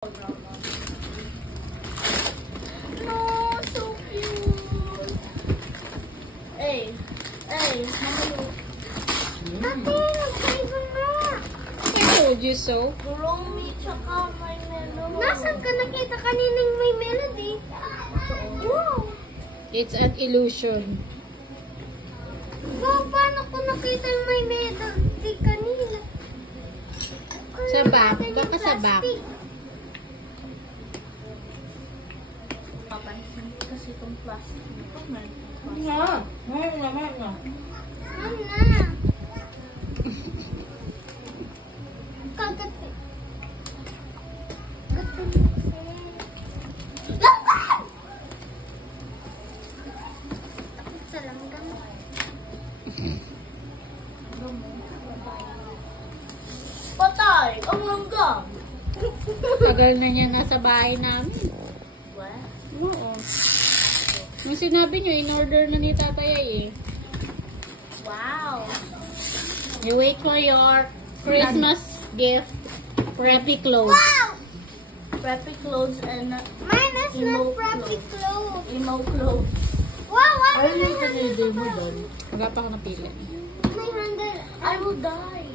No, so cute. Hey, Mama. Ate, nagkaiba nga. I told you so. Romy tsaka may melody. Nasaan ka nakita kaninang may melody? Wow. It's an illusion. Wow, paano ko nakita yung may melody kanina? Sa back. Baka sa back. Papansin kasi itong plastic nito. Nga. Ngayon naman nga. Ano na? Kagati. Gati. Lakad! Sa langgam. Patay! Ang langgam! Tagal na niya nasa bahay namin. What? Oo. Nung sinabi niyo, in-order na ni Tatay eh. Wow! You wait for your Christmas gift. Preppy clothes. Wow! Preppy clothes and Mine is Emo not preppy clothes. emo clothes. Wow, what Ano is yung pinili mo doon? Wala pa ako napili. 900. I will die.